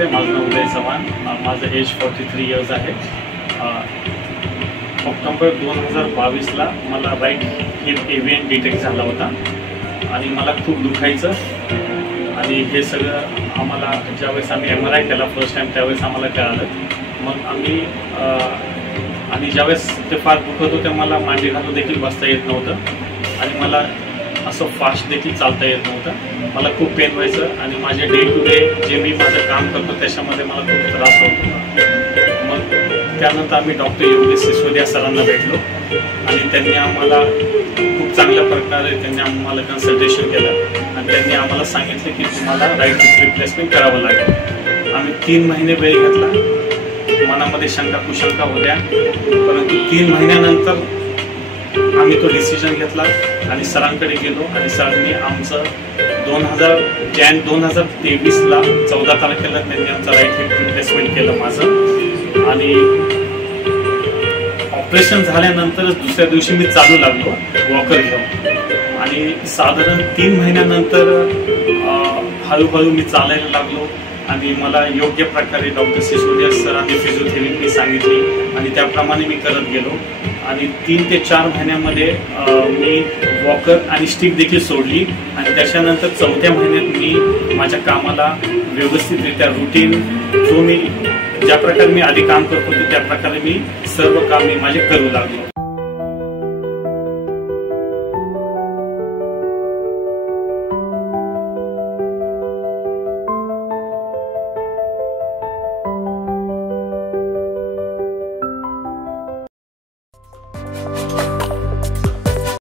नमस्ते, माझं नाव उदय चव्हाण, माझं age 43 years आहे। ऑक्टोबर 2022ला मला राईट हिप एव्हीएन डिटेक्ट झाला होता आणि मला खूप दुखायचं आणि हे सगळं आम्हाला ज्यावेळेस आम्ही MRI केला फर्स्ट टाइम त्यावेळेस आम्हाला कळालं। मग आम्ही आणि ज्यावेळेस ते फार दुखत होते मला मांडी घालून देखील बसता येत नव्हतं आणि मला असं फास्ट देखील चालता येत नव्हतं। मला खूप पेन व्हायचं आणि माझे डे टू डे जे मी माझं काम करतो त्याच्यामध्ये मला खूप त्रास होत होता। मग त्यानंतर आम्ही डॉक्टर योगेश सिसोदिया सरांना भेटलो आणि त्यांनी आम्हाला खूप चांगल्या प्रकारे त्यांनी आम्हाला कन्सल्टेशन केलं आणि त्यांनी आम्हाला सांगितलं की तुम्हाला राईट हिप रिप्लेसमेंट करावं लागेल। आम्ही 3 महिने वेळ घेतला, मनामध्ये शंका कुशंका होत्या, परंतु 3 महिन्यानंतर आम्ही तो डिसिजन घेतला आणि सरांकडे गेलो आणि सरांनी आमचं जानेवारी 2023ला 14 तारखेला त्यांनी आमचं राईट हिप रिप्लेसमेंट केलं माझं आणि ऑपरेशन झाल्यानंतरच दुसऱ्या दिवशी मी चालू लागलो वॉकर घेऊन आणि साधारण 3 महिन्यानंतर हळूहळू मी चालायला लागलो आणि मला योग्य प्रकारे डॉक्टर सिसोदिया सरांनी फिजिओथेरपी सांगितली आणि त्याप्रमाणे मी करत गेलो आणि 3 ते 4 महिन्यामध्ये मी वॉकर आणि स्टिक देखील सोडली आणि त्याच्यानंतर 4थ्या महिन्यात मी माझ्या कामाला व्यवस्थितरित्या रुटीन जो मी ज्या प्रकारे मी आधी काम करत होतो त्या प्रकारे मी सर्व काम मी माझे करू लागलो।